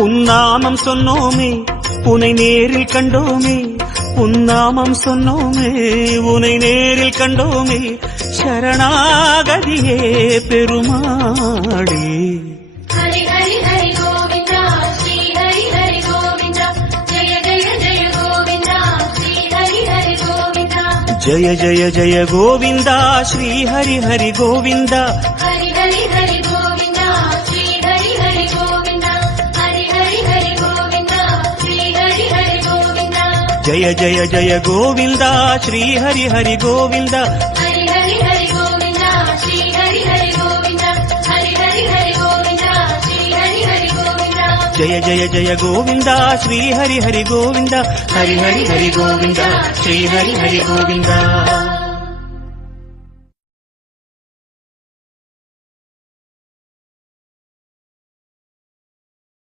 உன்னாமம் சொன்னோமே உனை நேரில் கண்டோமே, உன்னாமம் சொன்னோமே உனை நேரில் கண்டோமே, சரணாகதியே பெருமாளே. ஹரி ஹரி ஹரி கோவிந்தா ஸ்ரீ ஹரி ஹரி கோவிந்தா, ஜெய ஜெய ஜெய கோவிந்தா ஸ்ரீ ஹரி ஹரி கோவிந்தா, ஜெய ஜெய ஜெய கோவிந்தா ஸ்ரீ ஹரி ஹரி கோவிந்தா, ஹரி ஹரி ஹரி கோவிந்தா ஸ்ரீ ஹரி ஹரி கோவிந்தா, ஹரி ஹரி ஹரி கோவிந்தா ஸ்ரீ ஹரி ஹரி கோவிந்தா, ஜெய ஜெய ஜெய கோவிந்தா ஸ்ரீ ஹரி ஹரி கோவிந்தா, ஹரி ஹரி ஹரி கோவிந்தா ஸ்ரீ ஹரி ஹரி கோவிந்தா, ஹரி ஹரி ஹரி கோவிந்தா ஸ்ரீ ஹரி ஹரி கோவிந்தா, ஜெய ஜெய ஜெய கோவிந்தா ஸ்ரீ ஹரி ஹரி கோவிந்தா, ஹரி ஹரி ஹரி கோவிந்தா ஸ்ரீ ஹரி ஹரி கோவிந்தா.